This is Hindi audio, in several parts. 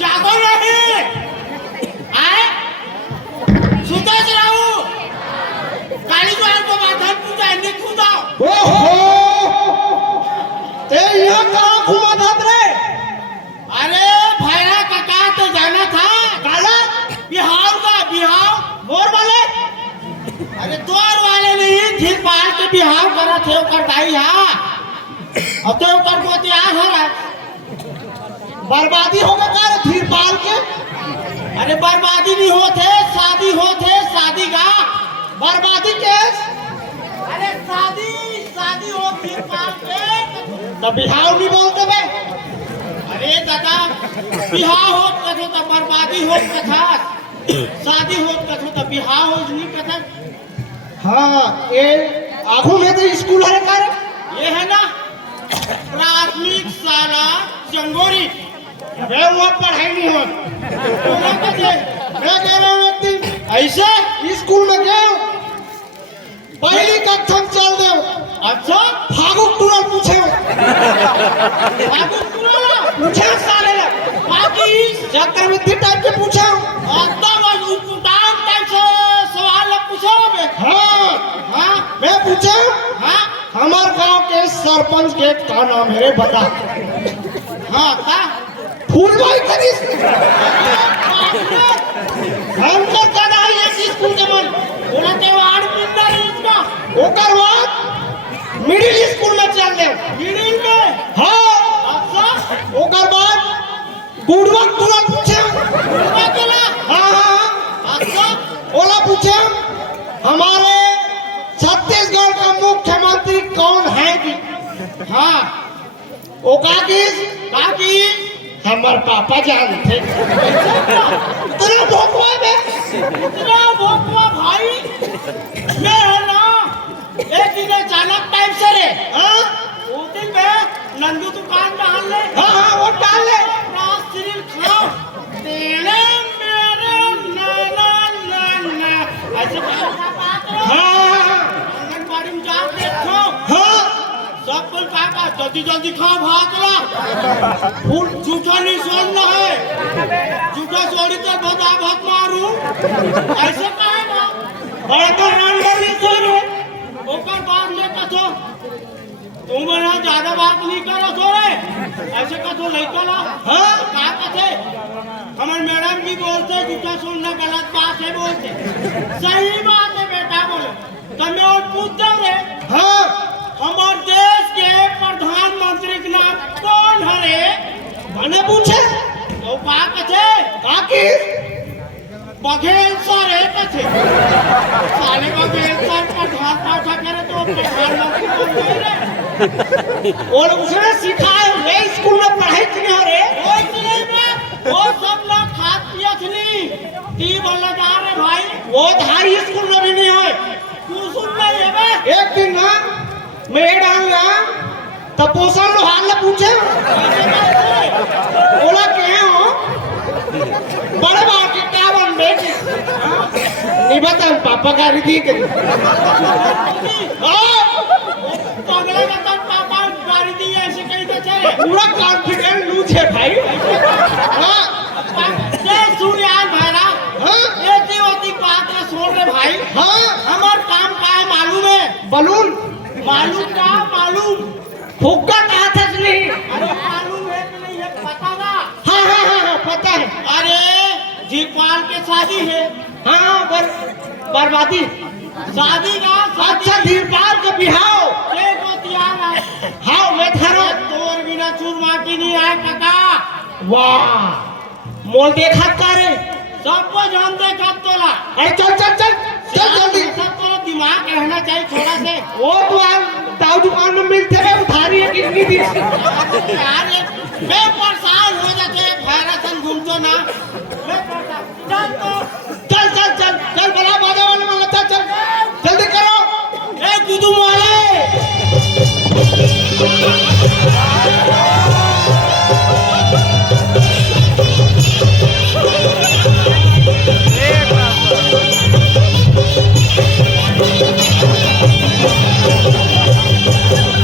जागो नहीं आए सुतेच राहू काली द्वार को बांधन पूजा नहीं खुदा ओहो ते यहाँ कहाँ घुमा था रे? अरे भाईरा काका तो जाना था काला बिहार का बिहार मोर वाले अरे द्वार वाले नहीं झील पहाड़ के बिहार करा थे कर दाई हा अब तो कर को तैयार हो रहा है बर्बादी होगा कर धीर पाल के अरे बर्बादी नहीं होते शादी का बर्बादी केस अरे शादी हो फिर पाल के तो बिहाव नहीं बोलते बे अरे दादा बिहार हो कथो तो बर्बादी हो कथा शादी हो कथो तो बिहार हो नहीं कथा हाँ ये आँखों में तो स्कूल है कर ये है ना प्राथमिक शाला चंगोरी वे वहाँ पढ़ाई नहीं हो मैं कह रहा हूँ एक दिन ऐसे स्कूल में गए पहली कक्षा में चल दे अच्छा फागुक तुरल पूछे बाबू सुनो पूछे सारे बाकी चक्रवर्ती टाइप के पूछे एकदम उदाहरण टाइप से सवाल पूछो बे हाँ हाँ मैं पूछा हाँ हमारे गांव के सरपंच के का नाम है रे बता हाँ था फूल भाई करीस हमको ज्यादा है ये स्कूल के मन बोला के वार्ड पिंडर इसका ओकर बाद मिडिल स्कूल में चल दे मिडिल में हाँ अच्छा ओकर बाद गुड़वक तुरंत पूछे क्या केला हाँ हाँ अच्छा ओला पूछे हमारे छत्तीसगढ़ का मुख्यमंत्री कौन है कि हाँ ओ काकिस बाकी हमारे पापा जानते तेरा भोकवा में इतना भोकवा भाई मैं है ना एक दिन अचानक टाइम से रे हाँ वो दिन में नंदू दुकान डाल ले हाँ हाँ वो डाल ले रात सीरियल खाओ तेरे मेरे ना ऐसे बात करो हाँ आंगनबाड़ी में जा देखो हाँ सब कोई काका जल्दी खाओ भाग ला फूल झूठा नहीं सोचना है झूठा सोड़ी तो बता भाग मारू ऐसे कहे ना बड़ा तो नंबर नहीं सोरे ऊपर बात ले कथो तुम ना ज्यादा बात नहीं करो सोरे ऐसे कथो नहीं करो हाँ क्या कथे हमारे मैडम भी बोलते झूठा सुनना गलत बात है बोलते सही बात है बेटा बोले तमें और पूछ दो रे हाँ हमारे देश के प्रधानमंत्री के नाम कौन है रे मैंने पूछे तो का कथे काकिस बघेल सर है कथे साले बघेल सर प्रधान पाठा करे तो प्रधानमंत्री कौन है रे और उसने सिखाए वे स्कूल में पढ़ाई की हो रे वो इसलिए में वो सब लोग खात पियत नहीं ती बोला जा रे भाई वो धारी स्कूल में भी नहीं हो तू सुन ले ये बे एक दिन ना मैडम ना तपोसन लोहार ने पूछे बोला क्या हो बड़े बार के क्या बन बेटी नहीं बता पापा का रीति के पगला का तब पापा गाड़ी दी ऐसे कहीं तो चले पूरा कॉन्फिडेंस लूज है भाई हाँ ये सुन यार भाईरा हाँ ये होती बात है सुन रे भाई हाँ हमार काम का है मालूम है बलून मालूम फुग्गा कहा था नहीं अरे मालूम है कि नहीं ये पता ना हाँ हाँ हाँ हाँ पता है अरे जीपाल के शादी है हाँ बर्बादी शादी का अच्छा धीरपाल के बिहाव एक तैयार है हाँ मैं थारो तोर बिना चूर माटी नहीं आए काका वाह मोल देखा करे सबको जान देखा तोला अरे चल चल चल चल जल्दी सब तोरा दिमाग रहना चाहिए थोड़ा से वो तो आप दाऊ दुकान में मिलते हैं उधारी है कितनी दी यार मैं परेशान हो जाते भैरा सन घूमतो ना मैं परेशान चल तो चल चल चल चल बड़ा बाजा वाले वाला चल चल जल्दी करो ए कुदुम वाले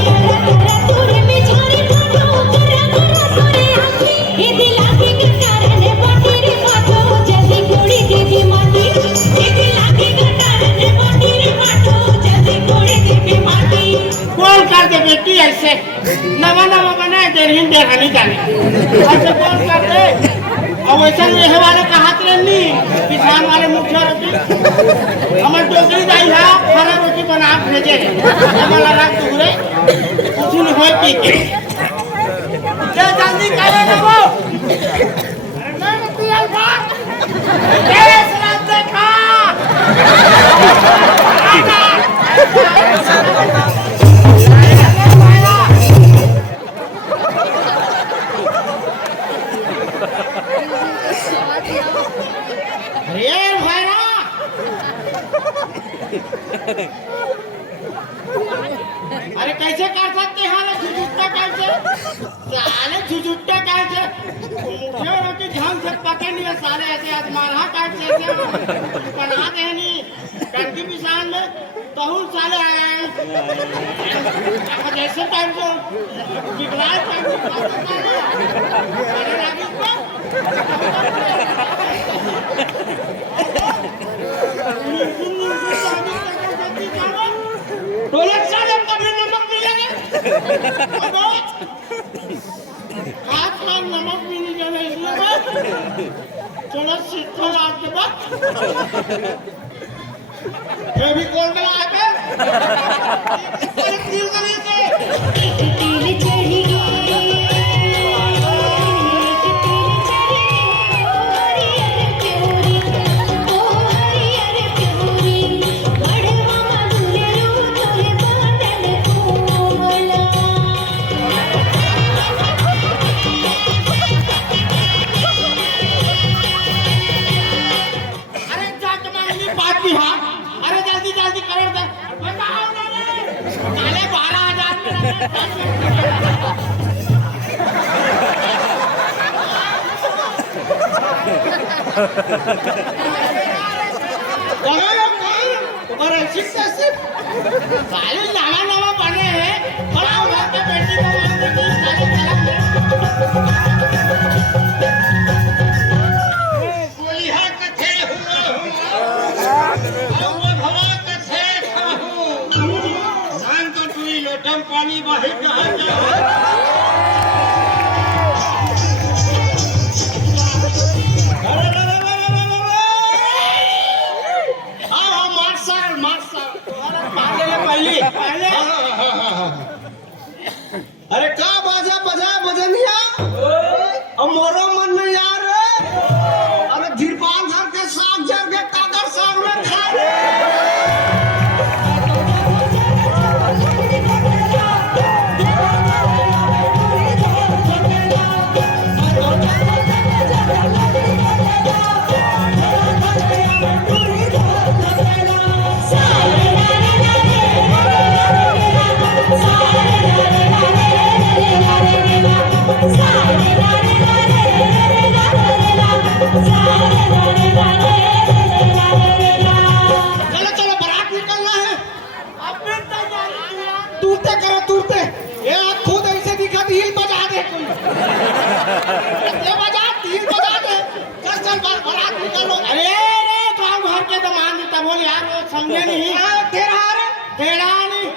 में झारे खाना ऊपर रखा सोरे आंखें ये दिला के गंगा हनी जाने ऐसे कौन करते और वैसा रहे वाले कहात नहीं किसान वाले मुख्य रोटी हमारे टोकरी जाई है खाना रोटी बना भेजे हमारा रात दूरे कुछ नहीं होए पी के क्या जल्दी करे ना वो अरे मैं तू अल्फा देश रात देखा अरे कैसे कर सकते हैं ना झुझुट्टा कैसे साले झुझुट्टा कैसे मुझे रोटी ढंग से पके नहीं है साले ऐसे आत्मारा कैसे बनाते हैं नहीं टंकी पिसान में तहुल साले आए हैं जैसे टाइम को बिगड़ाए हाथ में नमक भी नहीं जाना इसलिए थोड़ा सीखो आपके पास भी कौन बना है तिल चढ़ी तुम्हारा शिक्षा से साले नवा बने हैं और घर पे बेटी को गोलिहा कथे लोटम पानी बाहर अरे का बाजा बजा बजनिया अब मोरो मन में यार अरे झिरपान घर के साग जर के कागर साग में खा समझे नहीं तेरा नहीं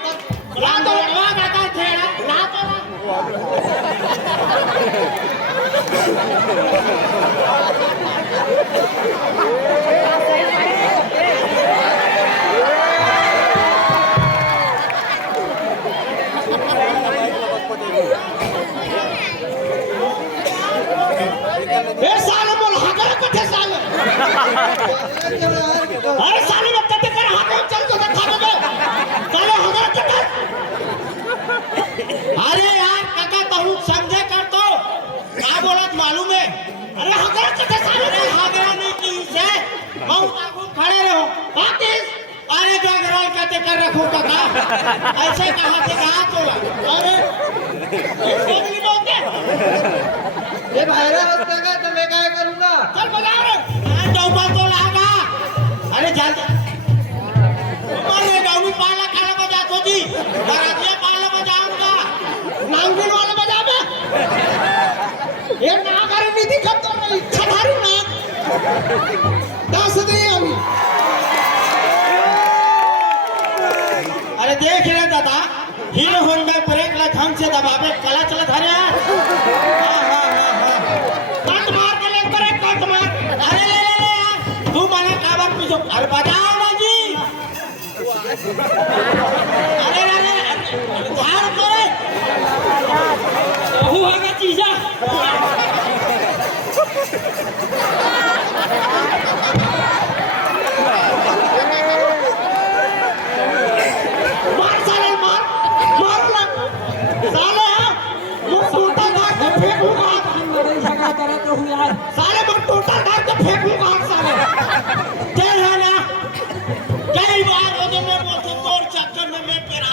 तो साल बोल हगर कथे साल अरे साल में कथे कर हाथ चल तो खाने में साले हगर कथे अरे यार काका तू समझे कर तो क्या बोलत मालूम है अरे हगर कथे साले ने हगर नहीं की से बहुत आगू खड़े रहो बाकी अरे गगरवाल कथे कर रखो काका ऐसे कहां से कहां चला अरे बोली बोलते ये भाईरा होता का तो मैं क्या करूंगा चल बजा रे डौबा तो लागा अरे जल्दी अरे डौबी पाला खाना बजा तो जी बरातिया पाला बजाऊंगा नांगुल वाला बजा बे ये ना करे विधि खत्म नहीं छठारी ना दास दे अभी अरे देख रे दादा हीरो होंडा ब्रेक ला ढंग से दबावे कला चला धरे अरे ले ले ले यार तू माने काबर पूछो अरे बताओ ना जी अरे अरे झाड़ करे वो है चीजा मार साले मार मारो ना साले वो टूटा धार के फेंकूंगा झगड़ा करे तो हुआ है साले मैं टूटा धार के फेंकूंगा साले चल है ना कई बार वो जो मैं बोलते तोड़ चक्कर में मैं पेरा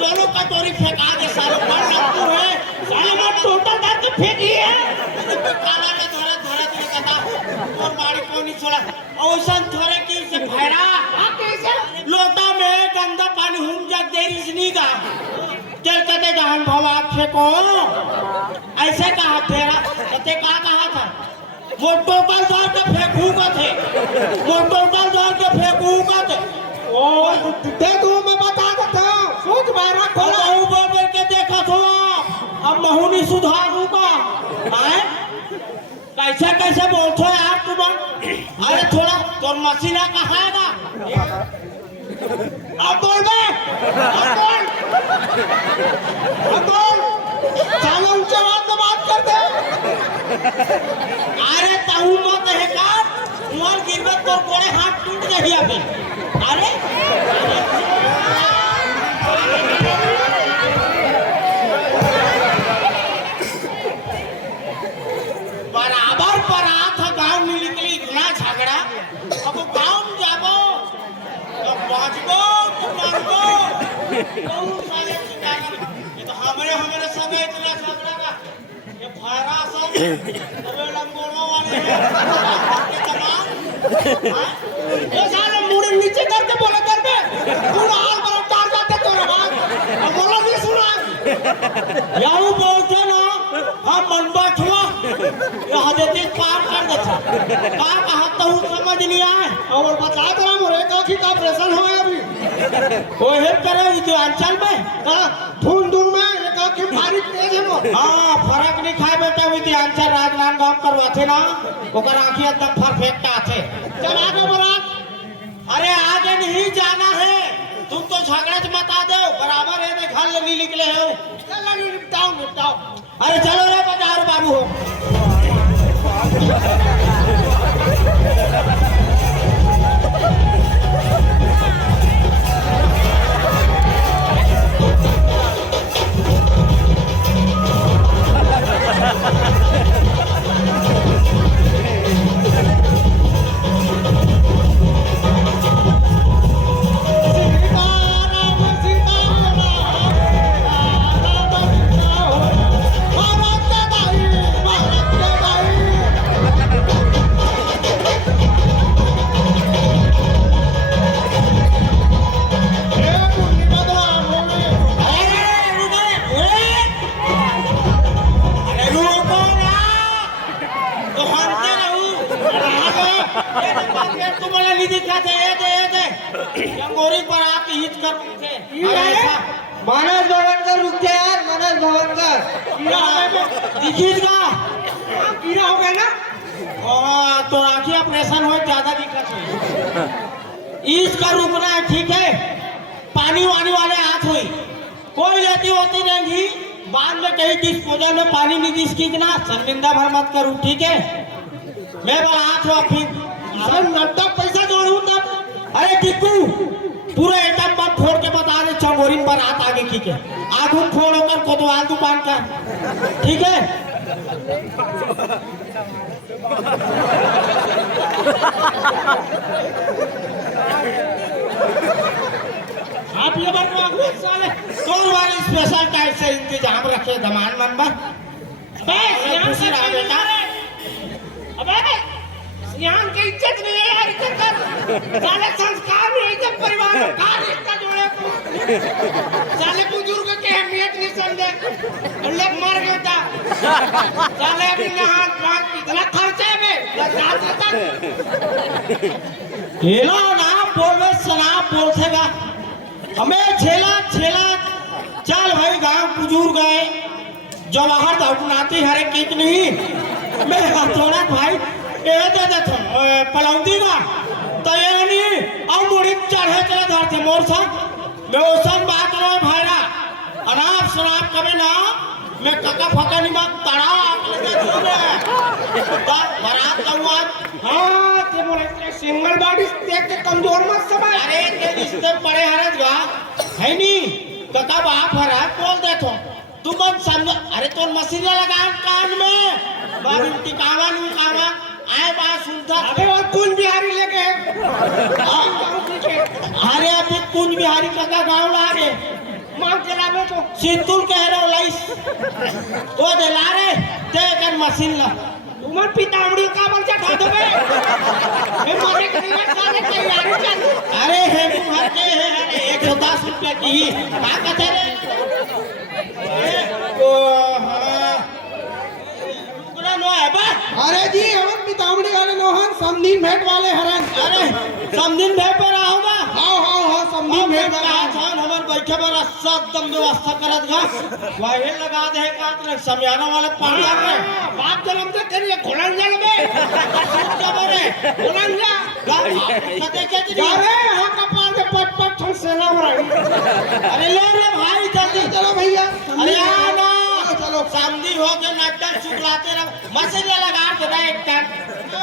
दोनों कटोरी फेंका दे साले पर लगतू है साले मैं टूटा धार के फेंकी है काला ने धरा धरा दे कहता और मारी को नहीं छोड़ा औसन थोड़े की से भैरा कैसे लोटा में गंदा पानी हुम जग देरी इसनी का चल कहते जहान भवा फेंको ऐसे कहा फेरा कहते कहा था वो टोटल दौड़ के फेंकूंगा थे वो टोटल दौड़ के फेंकूंगा थे ओ देखो मैं बता देता हूँ सोच मेरा खोला हूँ बोल के देखा तो अब महुनी सुधारूंगा हैं कैसे कैसे बोलते हो यार तुम अरे थोड़ा तो मसीना कहाँ है अब बोल बे अब बोल साले ऊंचे आवाज में बात करते अरे ताऊ मत है का मोर गिरबत तो कोड़े हाथ टूट गई अभी अरे बराबर परात है गांव में निकली इतना झगड़ा अब गांव में जाबो तो बाजबो तो मारबो बहुत साले चिल्लाने ये तो हमारे सब इतना झगड़ा का ये भारा सब तबे लंगोड़ों वाले हैं के तमाम ये साले मुड़े नीचे करके बोला करते पूरा हाल बड़ा टार जाते तोरे बात अब बोला नहीं सुना याऊ बोलते ना हम मन बैठवा यहाँ देते पार कर देता का कहा तो समझ नहीं आए और बता दो मोरे का की ऑपरेशन हुआ अभी कोई हेल्प करे इधर अंचल में धुन धुन में एक की बारिश तेज है वो हां फर्क नहीं खाए बेटा विधि अंचल राजनांदगांव करवाते ना ओकर आंखी एकदम परफेक्ट आथे चल आगे बोला अरे आगे नहीं जाना है तुम तो झगड़ा मता दो बराबर है घर ले नहीं निकले हो चल निपटाओ अरे चलो रे बाजार बाबू हो मनोज भवनकर रुक गया यार मनोज भवनकर दिखीगा कीड़ा हो गया ना तो आंखें ऑपरेशन हो ज्यादा दिक्कत है इसका रुकना है ठीक है पानी वानी वाले हाथ हुई कोई लेती होती नहीं बाद में कहीं डिस्पोजल में पानी नहीं दिसकीजना शर्मिंदा भर मत करूँ ठीक है मैं बड़ा हाथ हुआ फिर अरे नट्टा पैसा जोड़ू तब अरे टिक्कू पूरा एटम बम फोड़ के बता दे चंगोरीन पर हाथ आगे की के आगू फोड़ होकर कोतवाल दुकान का ठीक है आप ये बात साले दो वाली स्पेशल टाइप से इंतजाम रखे दमान मन पर बस यहाँ से बेटा अबे यहाँ की इज्जत नहीं है यार इज्जत कर साले संस्कार नहीं है जब परिवार में का रिश्ता जोड़े को साले बुजुर्ग की अहमियत नहीं समझे लोग मर गए था साले अभी नहा इतना खर्चे में हेलो ना बोले सना बोलतेगा हमें छेला चल भाई गांव बुजुर्ग गए जवाहर दौड़नाती हरे कितनी मैं हथौड़ा भाई पलौंदी का तो ये नहीं और मुड़ी चढ़े चला धरते मोर साथ मैं ओसन बात रहा भाईरा अनाप शनाप कभी ना मैं कका फका नहीं बात तड़ा लगे तुमने बारात का हुआ हाँ ते बोले सिंगल बॉडी देख के कमजोर मत समझ अरे ते रिश्ते बड़े हरज गा है नहीं कका बाप हरा बोल दे तू मन समझ अरे तो मशीन लगा कान में बाबू टिकावा नहीं कावा आए बात सुनता अबे वो कुंज बिहारी लेके अरे अभी कुंज बिहारी कका गाँव ला रे मांग चला में तो सिंतुल कह रहे हो लाइस वो दे ला रे ते कर मशीन ला तुमर पितामड़ी का बच्चा खा दो बे मैं मारे के लिए सारे तैयारी चल अरे है मुहर के है अरे 110 रुपए की का कहते रे ओ हां टुकड़ा नो है बा अरे जी हम पितामड़ी वाले नोहन समदीन भेंट वाले हरन अरे समदिन भे पे रहोगा हाँ समदीन भेंट वाला जान हमर बैठे पर एकदम व्यवस्था करत गा वाहे लगा दे का तो समयाना वाले पानी आ रहे बाप जन्म से तेरे खोलन जल में क्या बोले खोलन जा सते के जी अरे हाँ कपाल के पट पट ठन सेना हो रही अरे ले रे भाई जल्दी चलो भैया अरे आना चलो सामदी हो के नाटक शुक्लाते रह मशीन लगा के दे एक टन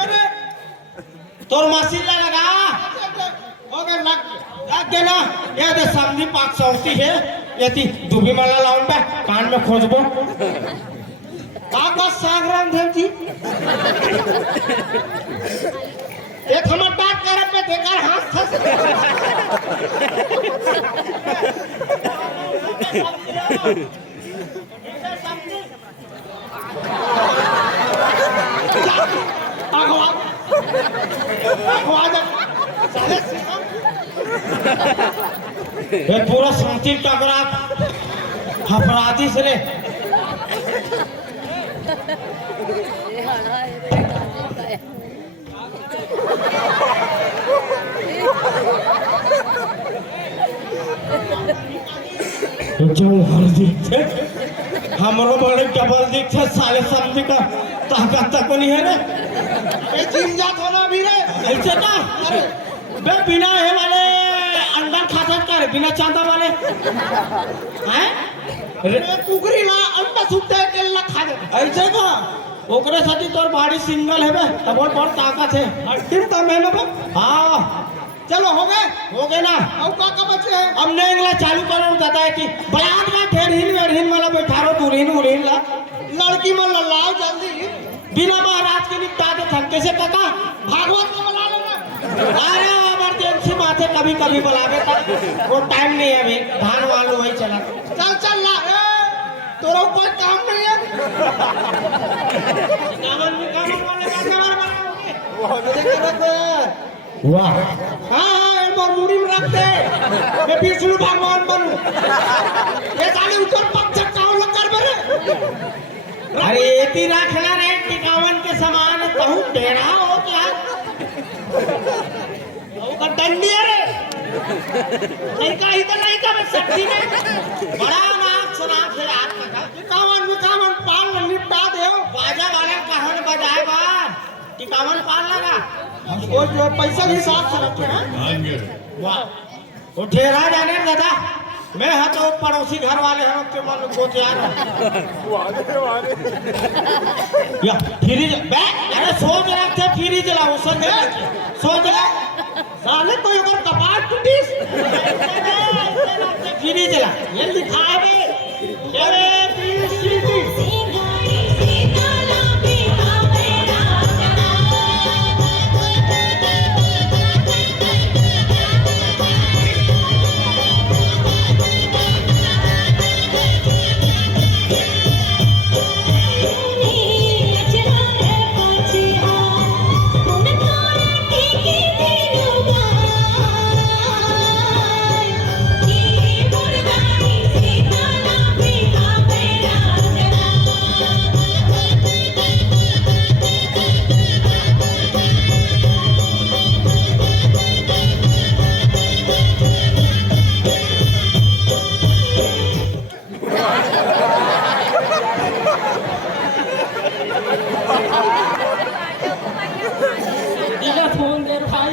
अरे तोर मशीन लगा हो गए लग देना ये दे सामदी पाक सौती है यति दुबी माला लाऊं बे कान में खोजबो काका सागराम देव जी एक हमर बात करे पे देखा हाथ फंस ये पूरा शांति टकरा अपराधी से रे जो हल्दी थे हमरो बड़े डबल दिख थे साले समझ का ताकत तक नहीं है रे ए जिम जा थोड़ा भी रे ऐसे का बे बिना है वाले अंडा खाता कर बिना चांदा वाले हैं रे कुकरी ला अंडा सुट्टे के ला खा दे ऐसे का ओकरे साथी तोर बॉडी सिंगल है बे तबोर बहुत ताकत है अंतिम तो मैंने बा हां चलो हो गए ना अब का बचे है अब ने इंगला चालू करो दादा है कि बयान का ढेर हिन वाला बैठा रो दुरहिन उरहिन ला लड़की में ललाओ जल्दी बिना महाराज के निपटा दे थक कैसे काका भागवत को बुला लेना अरे इमरजेंसी माथे कभी कभी बुलावे था वो टाइम नहीं है अभी धान वालों वही चला चल ला तोरा कोई काम नहीं है कामन वाले का बनाओगे वाह हाँ एक बार मुड़ी में रख दे मैं विष्णु भगवान बनूं ये साले ऊपर पग चढ़ाओ लग कर मेरे अरे एती रखना रे टिकावन के समान कहूं टेढ़ा हो क्या का डंडी है रे नहीं का मैं सच्ची में बड़ा नाक सुना फिर हाथ का कावन पाल निपटा दे बाजा वाला कहन बजाएगा टिकावन पाल लगा वो जो पैसा भी साथ से रखे हैं वाह वो ठेरा जाने दादा मैं हाँ तो पड़ोसी घर वाले हैं के मन को तैयार या फ्रिज बे अरे सोच रखते फ्रिज लाओ सोच रहा साले कोई अगर कपाट टूटीस फ्रिज ला ये लिखा है अरे PCT सीता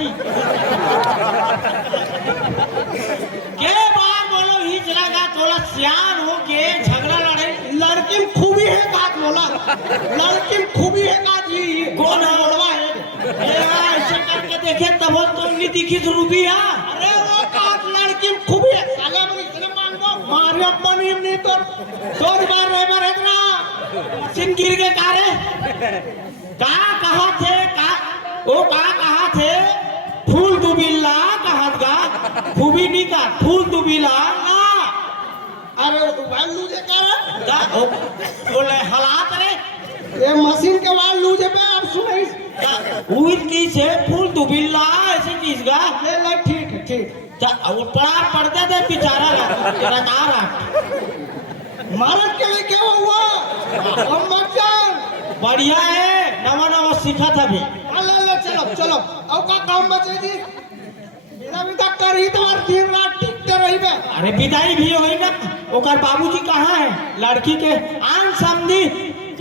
जी के बार बोलो ही चलागा थोड़ा सियान हो के झगड़ा लड़े लड़की में खूबी है का बोला, लड़की में खूबी है का जी कौन है? बड़वा है। ये ऐसे करके देखे तब तो नहीं दिखी रूबी है अरे वो का लड़की में खूबी है, साले में इसने मांगो मारे अपनी नहीं तो दो बार रह बार इतना सिन गिर के कारे कहा थे का वो कहा थे फूल दुबिल्ला कहा गा खूबी नहीं का फूल दुबिल्ला ना अरे मोबाइल लूजे कर का बोले हालात रे ये मशीन के बाद लूजे पे अब सुने उन की से फूल दुबिल्ला ऐसी चीज का ले ले ठीक है ठीक पड़ा पड़ते थे बेचारा रहा मारत के लिए क्या हुआ हम मत जान बढ़िया है नवा नवा सीखा था भी ले ले चलो चलो अब का काम बचे जी बिना बिना करी तो और दिन रात टिकते रही बे अरे विदाई भी होई ना ओकर बाबूजी कहाँ है लड़की के आन समझी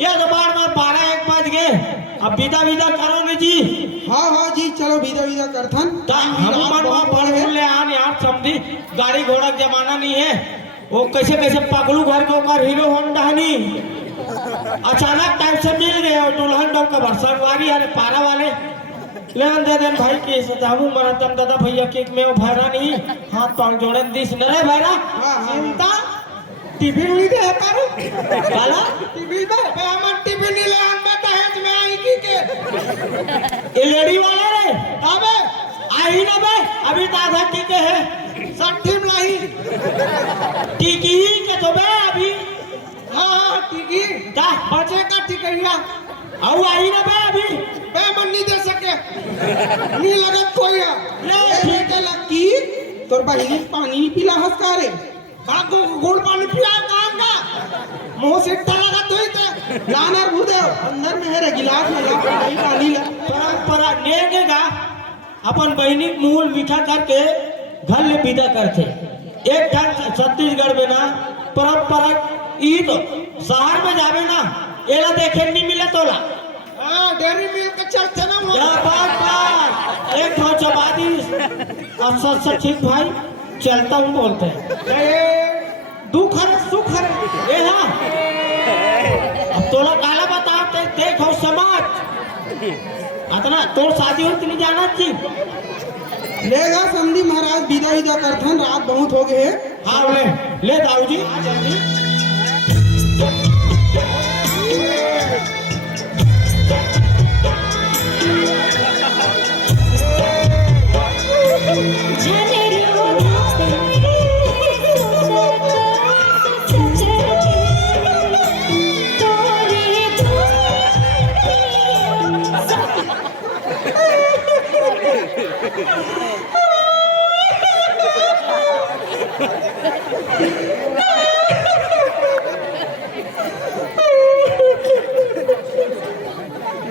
ये तो बार बार 12-1 बज गए अब विदा करो ना जी हाँ हाँ जी चलो विदा करथन हम पढ़ ले आन यार समझी गाड़ी घोड़ा का जमाना नहीं है वो कैसे पगलू घर के ऊपर हीरो होंडा नहीं अचानक टाइम से मिल गए और दुल्हन डॉग का बरसावारी अरे पारा वाले लेन दे देन भाई के सतामू मरतम दादा भैया केक में वो भैरा नहीं हाथ पांव जोड़न दिस न रे भैरा चिंता टीवी नहीं दे कर काला टीवी पे हम टीवी नहीं ले आन में दहेज में आई की के ये लेडी वाले रे अबे आई ना बे अभी दादा टीके है सट्टी में नहीं टीकी ही के तो बे अभी हाँ टिकी क्या बचे का टिकैया आओ आई ना बे अभी बे मन नहीं दे सके नहीं लगत कोई है ले ठीक है लक्की तोर बहिनी पानी नहीं पिला हंस का रे बागो गुड़ पानी पिया कांगा मुंह से लगा तो ही थे लाना भूदेव अंदर में है रे गिलास में ला पानी ला परंपरा नेगेगा अपन बहनी मूल मीठा करके घर ले विदा करते एक ढंग छत्तीसगढ़ में ना परंपरा ईद शहर में जावे ना एला देखे नहीं मिले तोला हाँ डेयरी मिल्क के चलते ना वो क्या बात एक हो चबादी अच्छा ठीक भाई चलता हूँ बोलते हैं दुख है सुख है ए हाँ अब तोला काला बताते देखो समाज अतना तोर शादी हो नहीं जाना थी लेगा समधी महाराज विदा करथन रात बहुत हो गए है हाँ ले दाऊ जी जल्दी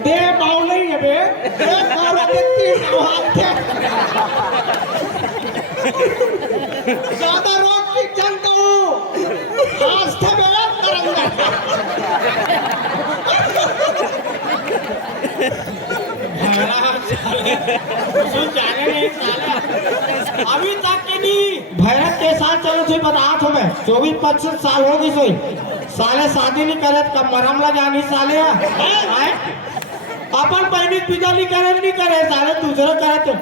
दे पाव नहीं है बे दे पाव देखती हाथ थे ज्यादा रोग की जनता हूँ आज थे बे करेंगे सुन जाने नहीं साला अभी तक के नहीं भैरत के साथ चलो थे बता हो मैं 24-25 साल हो गई सोई साले शादी नहीं करे कब मरम ला जानी साले अपन बहनी पिता नहीं करे साले दूसरा करे तो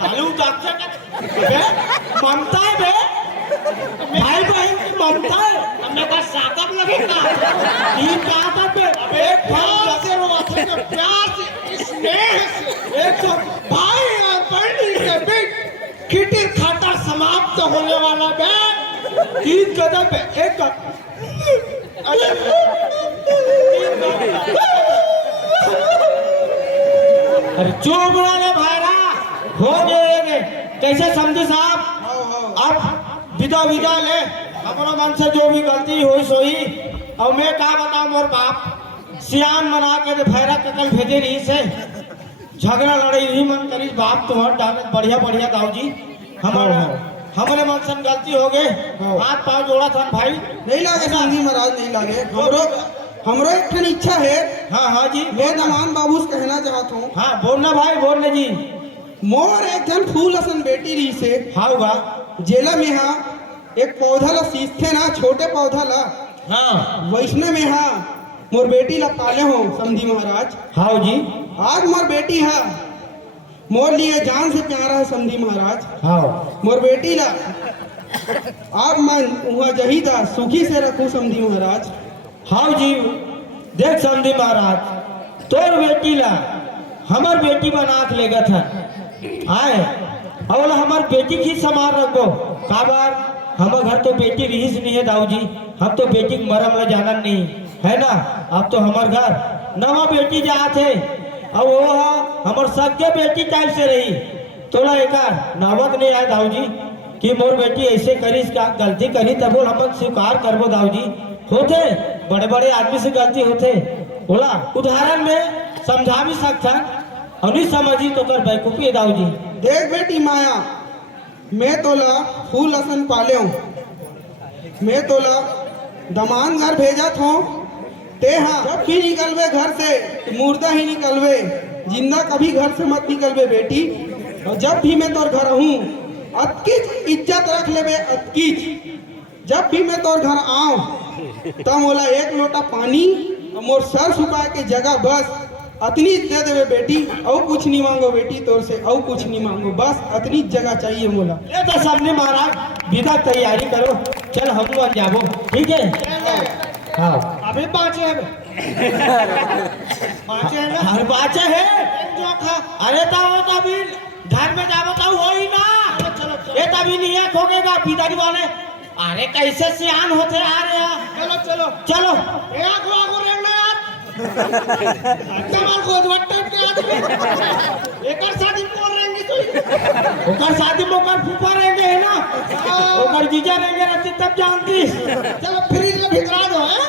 साले डॉक्टर बे ममता है बे भाई बहन की ममता है हमने कहा साकब लगेगा तीन कहा था बे एक प्यार से रोते के प्यार से स्नेह से एक तो भाई और बहनी के बीच खिटिर खाटर समाप्त होने वाला बे 3 कदम पे एक अरे चुप रहे भाईरा हो गए कैसे समझे साहब अब विदा ले हमारा मन से जो भी गलती हुई सोई और मैं क्या बताऊं मोर बाप सियान मना के भैरा के कल भेजे रही से झगड़ा लड़ाई नहीं मन करी बाप तुम्हार डाले बढ़िया दाऊ जी हमारे मन से गलती हो गए हाथ पाँव जोड़ा था भाई नहीं लागे समधी महाराज नहीं लागे हमरो एक ठन इच्छा है। हाँ हाँ जी, मैं दमान बाबू से कहना चाहता हूँ, हाँ बोलना भाई, बोलने जी। मोर एक जन फूल असन बेटी रही से, हाँ होगा, जेला में हाँ एक पौधा ला सींचते ना, छोटे पौधा ला, हाँ वैष्णव में हाँ मोर बेटी ला पाले हो समझी महाराज। हाँ जी, आज मोर बेटी है मोर लिए जान से प्यारा है समझी महाराज। हाँ मोर बेटी ला आप मन वहाँ जही था सुखी से रखू समझी महाराज। हाँ जी, देख समझी महाराज, तोर बेटी ला हमार बेटी बना के लेगा था आए, और हमार बेटी की संभाल रखो। काबार हमार घर तो बेटी रहीस नहीं है दाऊ जी, हम तो बेटी के मरम ला जाना नहीं है ना। अब तो हमार घर नवा बेटी जात है, अब वो हमार सगे बेटी टाइप से रही, तोला एक नौबत नहीं आया दाऊ जी कि मोर बेटी ऐसे करी, का गलती करी तब बोल हम स्वीकार करबो दाऊ जी। होते बड़े बड़े आदमी से गलती होते, बोला उदाहरण में समझा भी सकता और नहीं समझी तो कर बेवकूफी है दाऊ जी। देख बेटी माया, मैं तोला फूल असन पाले हूँ, मैं तोला दमान घर भेजा था ते, हाँ जब भी निकलवे घर से तो मुर्दा ही निकलवे, जिंदा कभी घर से मत निकलवे बेटी। और जब भी मैं तोर घर हूँ अतकीच इज्जत रख लेवे, अतकीच जब भी मैं तोर घर आऊँ तब मोला एक लोटा पानी और मोर सर सुखा के जगह बस अतनी दे देवे बेटी, और कुछ नहीं मांगो बेटी तोर से, और कुछ नहीं मांगो, बस अतनी जगह चाहिए मोला। ये तो सबने महाराज विदा तैयारी करो, चल हम लोग जाबो, ठीक है। हाँ अभी बाँचे है बाँचे है ना, हर बाचा है। जो खा अरे तो अभी घर में जाबो तो हो ही ना, चलो ये तभी नहीं है खोगेगा पिताजी वाले। अरे कैसे सियान होते आ रहे हैं, चलो चलो चलो ए आगो आगो रहना यार, कमाल को वट्टे के आदमी एकर शादी बोल रहेंगे तो ओकर शादी में ओकर फूफा रहेंगे है ना, ओकर जीजा रहेंगे रहते तब जानती। चलो फ्रिज में भिजवा दो हैं,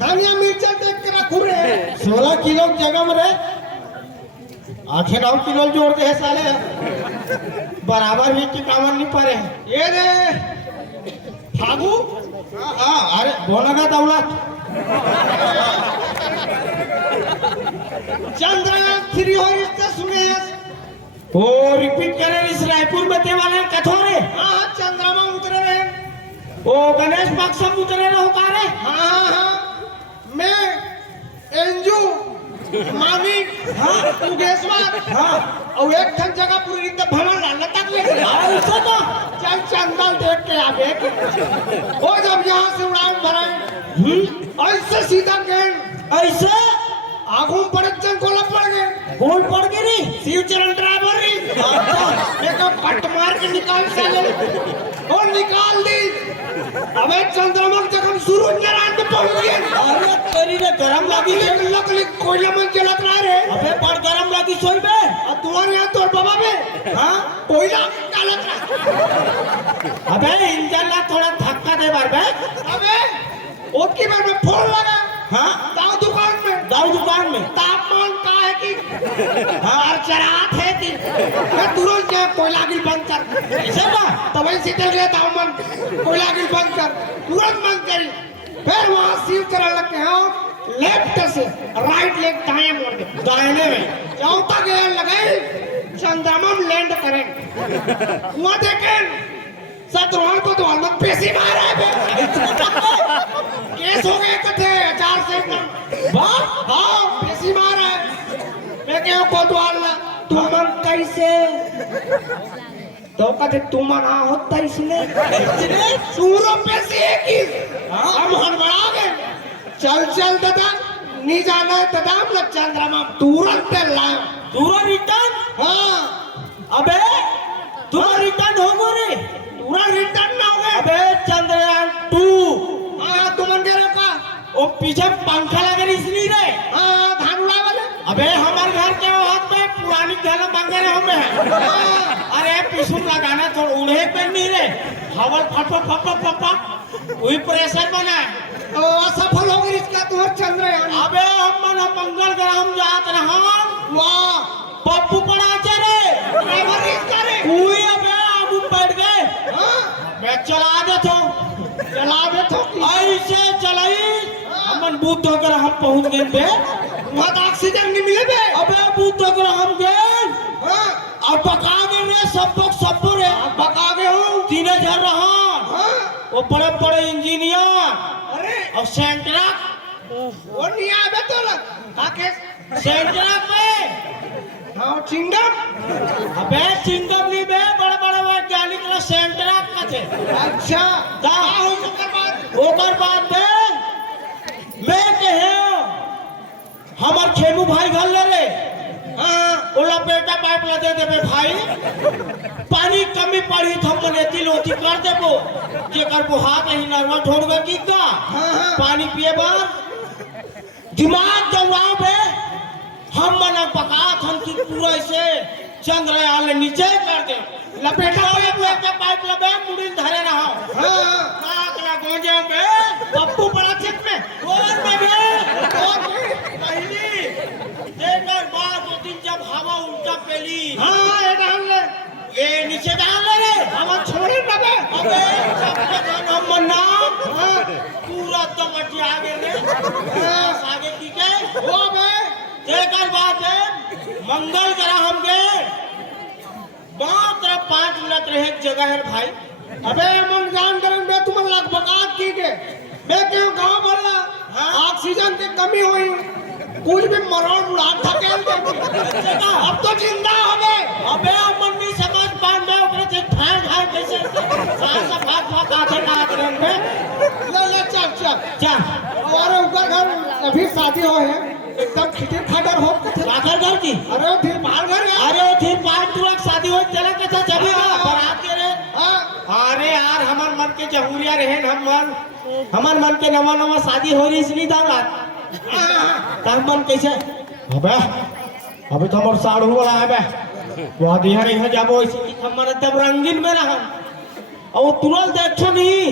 धनिया मिर्चा देख के रखू रे। 16 किलो की जगह में रहे 8-9 किलो जोड़ते हैं साले, बराबर भी टिकावन नहीं पड़े। ये रे फागू, हाँ अरे बोला का दौलत चंद्रयान 3 हो इससे सुने हैं। वो रिपीट करे इस रायपुर में ते वाले कथोरे, हाँ चंद्रमा उतरे रहे, वो गणेश बक्सम उतरे रहो कारे। हाँ हाँ मैं एंजू मामी, हाँ उगेश्वर, हाँ और एक ठन जगह पूरी रीत भवन डालना तक ले गया। ऐसा तो चल चंदल देख के आगे वो जब यहाँ से उड़ान भराए ऐसे सीधा गए, ऐसे आगू पड़े चल कोला पड़ गए, गोल पड़ गई री। शिव चरण ड्राइवर री एक कट मार के निकाल साले और निकाल दी। अबे चंद्रमा जब सूरज नारायण पे पहुंच गए, अरे तेरी ने गरम लगी है। लकड़ी कोयला में जलत रहा रे। अबे बड़ गरम लगी सोई पे। और तुम्हारे यहाँ तोर बाबा में हाँ कोयला डालत रहा। अबे इंजन ला थोड़ा धक्का दे बार बे। अबे उसकी बार में फोन लगा, हाँ दाव दुकान में, दाऊ दुकान में तापमान का है कि हाँ चरात है कि मैं तुरंत गया कोयला गिल बंद कर, ऐसा ना तब वहीं से चल गया तापमान कोयला गिल बंद कर, तुरंत बंद करी। फिर वहाँ शिव चरण लग के हाँ लेफ्ट से राइट लेग दाएं मोड़ दे, दाहिने में जाऊँ तक ये लगाई चंद्रमा में लैंड करें। वहाँ देखें सतरोहन को तो हम पेशी मारा है, केस हो गए कथे 4 से वाह हाँ पेशी मारा है। मैं क्यों को द्वारला तुमन कैसे तो कहते तुमन आ होता इसलिए सूरो पेशी है कि हम हड़बड़ा गए। चल चल दादा नहीं जाना है दादा हम लोग चंद्रमा तुरंत लाए पूरा रिटर्न। हाँ अबे तुम रिटर्न हो गो रे। पूरा रिटर्न ना हो गए। अबे चंद्रयान 2 हाँ तुम कह रहे का वो पीछे पंखा लगे इसलिए रे। हाँ धान उड़ा वाले अबे हमारे घर के हाथ में पुरानी घर मांगे रहे हमें। अरे पिसुम लगाना तो उड़े पे नहीं रे, हवा फटो फटो फटो वही प्रेशर बना है। असफल हो गई इसका तुम्हारा चंद्रयान। अबे हम मन मंगल ग्रह हम जात रहा वाह पप्पू पड़ा रे ड्राइवर इसका रे कोई अबे आगू बैठ गए। हाँ मैं चला दे तो चला दे तो ऐसे चलाई मन बूथ होकर हम पहुंच गए बे। वहाँ तो ऑक्सीजन नहीं मिले बे। अबे बूथ होकर हम गए हाँ और पका गए रे सब रे। आप बका गए हो। 3000 रहा हाँ वो बड़े बड़े इंजीनियर अरे और सेंट्रा वो नहीं आवे तो लग काके सेंट्रा में हाँ चिंगम। अबे चिंगम नहीं बे बड़े बड़े वैज्ञानिक लोग सेंट्रा का थे। अच्छा का हो चुका बात। ओकर बाद में मैं कहे हमार खेमू भाई घर ले रे हाँ ओला बेटा पाइप ला दे देबे भाई पानी कमी पड़ी तो हम मनेती लोती कर देबो के करबो हाथ ही नरवा छोड़ गए की का हाँ। पानी पिए बार दिमाग दौड़ाओ बे हम मना पका हम की पूरा ऐसे चंद्रयान ले नीचे कर दे लपेटा पाइप लबे मुड़ी धरे रहो हाँ नाक लगो जे बे पप्पू बड़ा चित में और में बे और में पहली देकर बाद दो दिन जब हवा उल्टा पेली हाँ ये डाल ले। ये नीचे डाल ले रे हवा छोड़े ना बे। अबे सबके जन हम मन्ना पूरा दम आगे रे आगे की के हो बे। देकर बाद मंगल ग्रह हम गए मात्र 5 मिनट रहे एक जगह है भाई अबे मन जान करन बे तुम लगभग की के बे क्यों गांव भरला ऑक्सीजन की कमी हुई कुछ भी मरोड़ उड़ा धकेल दे। अब तो जिंदा हो गए। अबे मन नहीं समझ पान में ओकरे से ठाड़ ठाड़ कैसे सासा भाग भाग आते काट रहे हैं ले ले चल चल जा हमारे ऊपर घर अभी शादी हो है एकदम खिटिर खाटर हो के थे। आखिर घर की अरे फिर बाहर घर गया। अरे फिर 5 तुरंत शादी हो चला कैसा चलेगा हाँ। बारात के रे हाँ अरे यार हमार मन के जहूरिया रहे हमार मन के नवा नवा शादी हो रही इसलिए दावलात तब मन कैसे अबे अबे तो हमर साड़ू वाला है बे वो दिया यहाँ जाबो इसी की हमर तब रंगीन में रहन और तुरंत देखो नहीं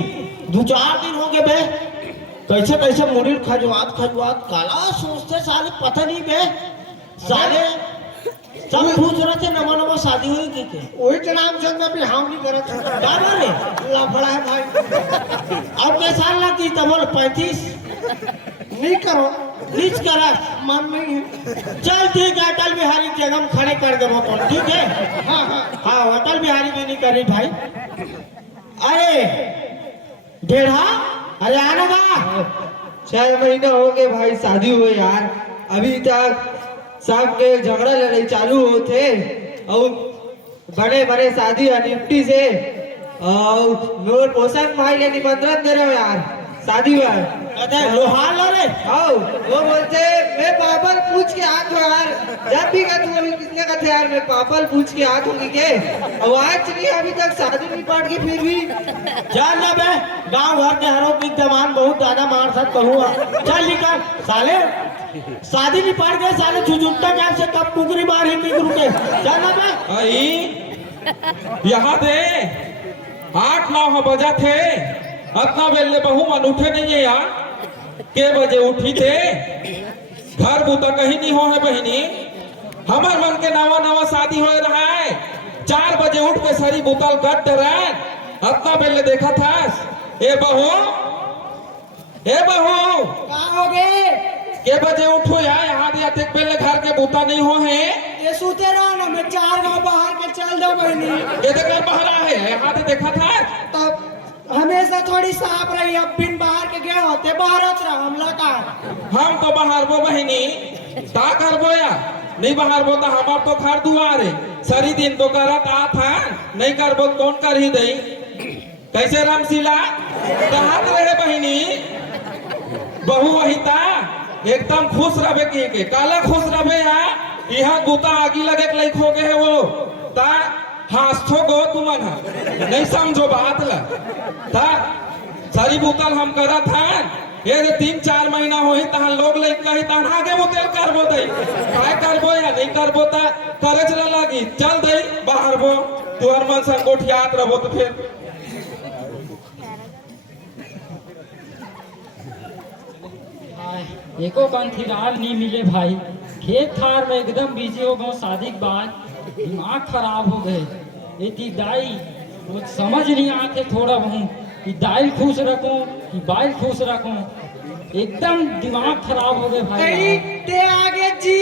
2-4 दिन हो गए बे कैसे कैसे मुरीर खजवात काला सोचते साले पता नहीं बे साले सब पूछ रहे थे नवा नवा शादी हुई की वही के नाम से मैं बिहाव नहीं करत क्या बोले लफड़ा है भाई। अब के साल लगती तमल 35 नहीं करो नीच करा मन नहीं है। चल ठीक है अटल बिहारी की जगह हम खड़े कर देबो तो ठीक है हाँ हाँ हाँ अटल बिहारी भी नहीं करी भाई अरे डेढ़ा अरे आने का 6 महीना हो गए भाई शादी हुए यार अभी तक सबके झगड़ा लड़ाई चालू होते और बड़े बड़े शादी निपटी से और नोर पोषण भाई ने निमंत्रण दे रहे हो यार शादी में अरे लोहार लो रे आओ वो बोलते मैं पापल पूछ के हाथ हूँ यार जब भी का तुम अभी किसने का थे यार मैं पापल पूछ के हाथ हूँ के और आज चलिए अभी तक शादी नहीं पाट की फिर भी जान ना बे गांव घर के हरों की जवान बहुत ज्यादा मार सकता हुआ चल निकल साले शादी नहीं पाट गए साले झुझुट्टा क्या से कब कुकरी मार ही नहीं रुके चल ना बे आई यहाँ दे 8-9 बजा थे अतना बेले बहु मन उठे नहीं है यार के बजे उठी थे घर बूता कहीं नहीं हो है बहनी हमार मन के नवा नवा शादी हो रहा है 4 बजे उठ के सारी बोतल कट रहे अतना बेले देखा था ए बहू कहाँ हो गए के बजे उठो यार यहाँ दिया देख पहले घर के बूता नहीं हो है ये सूते रहो ना मैं 4 गांव बाहर के चल दो बहनी ये देखा बाहर है यहाँ से देखा था तब हमेशा थोड़ी साफ रही अब बिन बाहर के गए होते बाहर रहा हमला का हम तो बाहर बो बहनी ता कर बोया नहीं बाहर बो तो हमार तो घर दुआर है सारी दिन तो करत आ था नहीं कर बो कौन कर ही दई कैसे रामशिला कहाँ रहे बहनी बहू वही ता एकदम खुश रहे के काला खुश रहे यहाँ गुता आगी लगे लाइक हो गए वो ता हास्थो गो तुमन नहीं समझो बात ला था सारी बोतल हम करा था ये 3-4 महीना हो ही तहां लोग लाइक कही तहां आगे बोतल करबो दई काय करबो या नहीं करबो ता करे चला लागी चल दई बाहर बो तुहर मन संग गोठियात रहबो तो फिर एको कंठीराल नहीं मिले भाई खेत खार में एकदम बिजी हो गए शादी के बाद दिमाग खराब हो गए ये दाई कुछ समझ नहीं आते थोड़ा बहुत कि दाई खुश रखूं कि बाई खुश रखूं एकदम दिमाग खराब हो गए भाई नहीं यार। ते आगे जी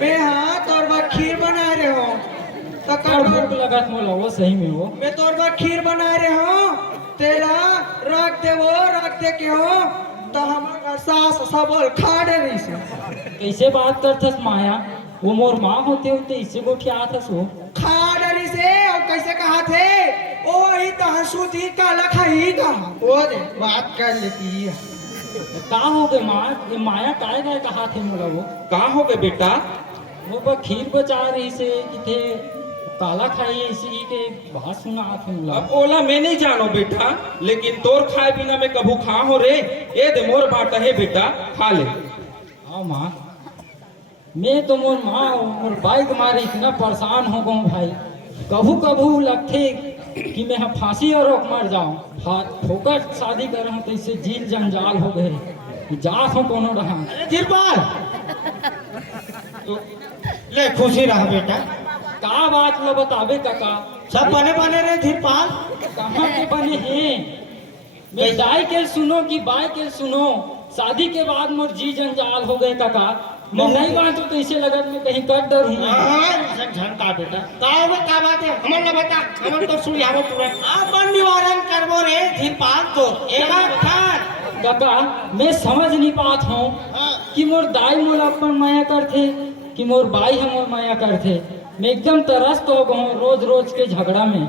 मैं हाँ तोर बा खीर बना रहे हो तो और भूख लगत मोला वो सही में वो मैं तोर बा खीर बना रहे हो तेरा रख दे के हो तो हमारा सास सबल खा दे रही से कैसे बात करथस माया, वो मोर माँ होते होते इससे को क्या थस वो खा दे रही से और कैसे कहा थे ओ ही तो हंसू थी काला खाई का वो दे बात कर लेती है का हो गए माँ, ये माया काय काय कहा थे मोला वो कहाँ हो गए बेटा? वो बा खीर बचा रही से कि थे काला खाई इसी के बात सुना थे मोला। अब ओला मैं नहीं जानो बेटा, लेकिन तोर खाए बिना मैं कभू खा हो रे। ए दे मोर बाटा है बेटा, खा ले। हाँ माँ, मैं तो मोर माँ और बाइक मारे इतना परेशान हो गऊँ भाई। कभू कभू लगते कि मैं यहाँ फांसी और रोक मर जाऊँ। ठोकर शादी कर रहा हूँ तो इससे जील जंजाल हो गए, जात हूँ कोनो रहा। अरे धीरपाल ले खुशी रहा बेटा। का बात लो बतावे काका, सब बने बने रहे धीरपाल। कहाँ के बने हैं? मैं दाई के सुनो कि बाई के सुनो, शादी के बाद मोर जी जंजाल हो गए काका। मैं नहीं बात तो इसे लगा मैं कहीं कर डर हूँ। झंडा बेटा का बात है हमन ना बता, हमन तो सुझाव तुरंत अपन निवारण करबो रे धीरपाल। तो एक खान काका मैं समझ नहीं पात हूँ कि मोर दाई मोला अपन माया करथे कि मोर बाई हम मोर माया करथे। मैं एकदम तरस्त हो गया हूँ रोज रोज के झगड़ा में।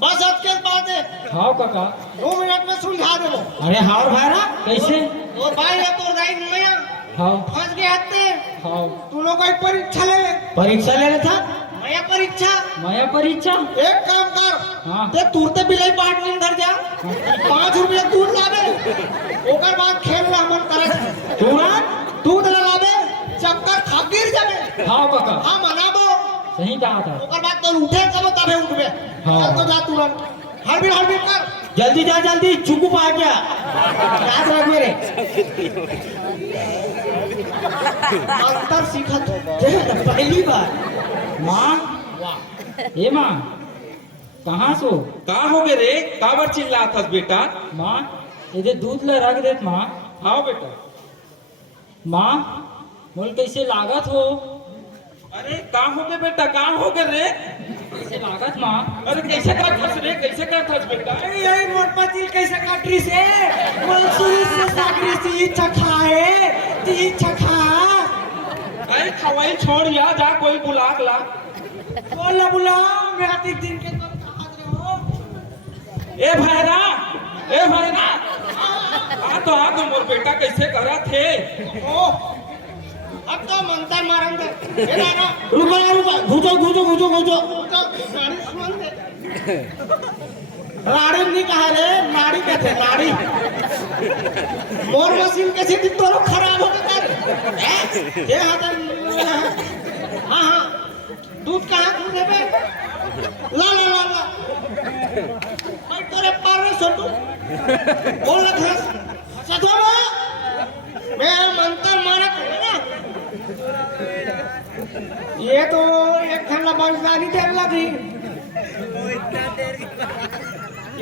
बस अब के बात है, हाँ काका। 2 मिनट में सुलझा देबो। अरे हार भाईरा कैसे? और भाई है तो दाई मैया हाँ फंस गए हत्ते। हाँ तू लोग एक परीक्षा ले परीक्षा ले था माया परीक्षा। माया परीक्षा। एक काम कर हाँ ते तुरते बिलाई पाट में घर जा 5 रुपया दूध लावे, ओकर बाद खेल ला मन करे तुरंत दूध लावे चक्कर खा गिर जावे। हाँ काका हां मनाबो सही कहा था। ओकर बाद तो उठे कब तबे उठबे। हाँ। चल तो जा तुरंत हड़बड़ी कर जल्दी जा जल्दी चुकू पा गया याद रख मेरे अंतर सीखा तो पहली बार। माँ ए माँ कहाँ सो? कहाँ हो गए रे? काबर चिल्ला था बेटा? माँ इधर दूध ला रख देत माँ। हाँ बेटा। माँ मोल कैसे लागत हो? अरे कहाँ हो गए बेटा, कहाँ हो गए रे? कैसे लागत माँ? अरे कैसे कर थस रे, कैसे कर थस बेटा? यही मोर पति कैसे काटरी से मंसूरी से सागरी से चखा है ती चखा अरे खवाई छोड़ या जा कोई बुला ला। बोला मेरा 3 दिन के तुम कहाँ रहे हो ए भाईरा, ए भाईरा, आ तो मोर बेटा कैसे करा थे? ओ अब तो मंतर मारन दे। ये ना रुको घुसो नाड़ी सुन दे। नाड़ी नहीं कहा रे, नाड़ी कहते नाड़ी। मोर मशीन कैसे दिन तो खराब हो गया ये हाँ दूध कहाँ दूध है बे ला मैं तेरे पार में सोटू बोल रहा सदो मैं मंत्र मारा ना ये तो एक घंटा बांसदानी देर लगी।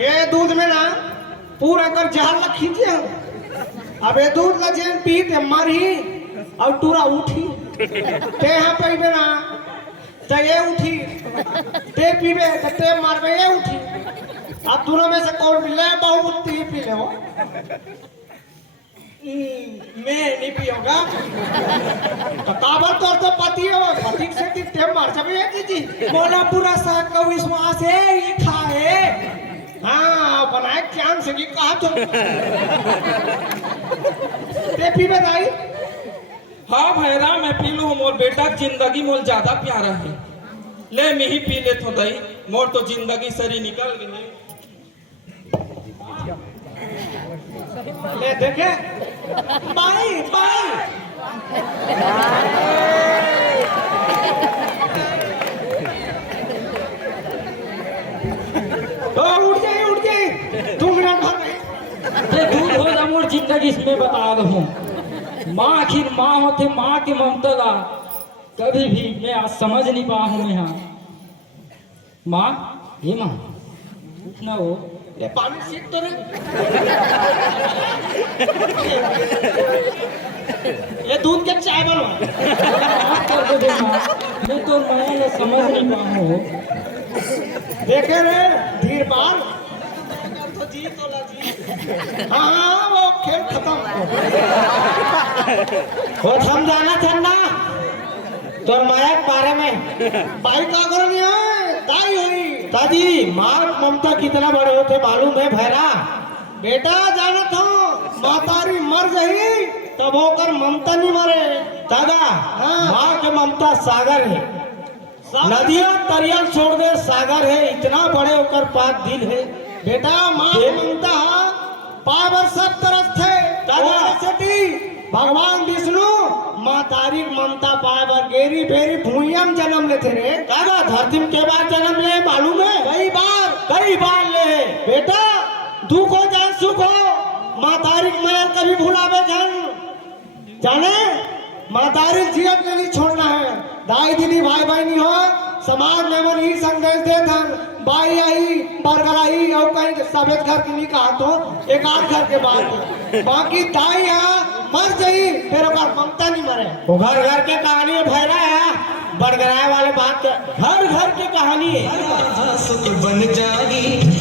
ये दूध में ना पूरा कर जहर ला खींचे अब ये दूध ला जेन पी ते मरी और टूरा उठी ते यहाँ पे ना तो ये उठी ते पीबे तो ते मारबे ये उठी। अब दोनों में से कौन मिले बहुत पी ले हो। मैं नहीं पियोगा तो काबर तोर तो पति हो पति से ते मर जाबे जी बोला पूरा साग का विश्वास है ये खाए। हाँ बनाए क्या से की कहा तो ते पीबे दाई। हाँ भाईरा मैं पी लू, मोर बेटा जिंदगी मोल ज्यादा प्यारा है। ले मैं ही पी ले तो दई, मोर तो जिंदगी सरी निकल गई। ले देखे बाई बाई उठ जाए 2 मिनट भाग ये दूध हो जा मोर जिंदगी इसमें बता रहा हूँ। माँ आखिर माँ होते, माँ के ममता ला कभी भी मैं आज समझ नहीं पा हूँ यहाँ। माँ ये माँ उठना हो। ले पानी सीख तो रे ये दूध के चाय बनो माफ कर दो बे माँ, मैं तो माया ला समझ नहीं पाऊँ। देखे रे धीर पाल तो जी तो ला जी हाँ वो खेल खत्म वो हम जाना था ना तो माया के बारे में भाई का करनी है दाई हुई दादी माँ ममता कितना बड़े होते मालूम है भैरा? बेटा जाना था मातारी मर गई तब होकर ममता नहीं मरे दादा हाँ। माँ के ममता सागर है, नदियां तरिया छोड़ दे सागर है, इतना बड़े होकर पाक दिल है। बेटा माँ की ममता पावर सब तरफ थे दादा भगवान विष्णु माँ तारी ममता पावर गेरी बेरी भूयम जन्म लेते रे दादा धरती के बाद जन्म ले मालूम है? कई बार ले बेटा दुख हो जान सुख हो माँ तारीख मैल कभी भुलावे जान जाने माँ तारीख जीवन के लिए छोड़ना है दाई दिनी भाई बहनी हो समाज में मन ही संदेश दे धन बाई आई बरगर आई और कहीं सफेद घर की नहीं कहा तो एक आध घर के बाद बाकी दाई यहाँ मर गई फिर ममता नहीं मरे वो घर घर की कहानी है भैरा है, बड़गराए वाले बात घर घर की कहानी है। सुख बन जागी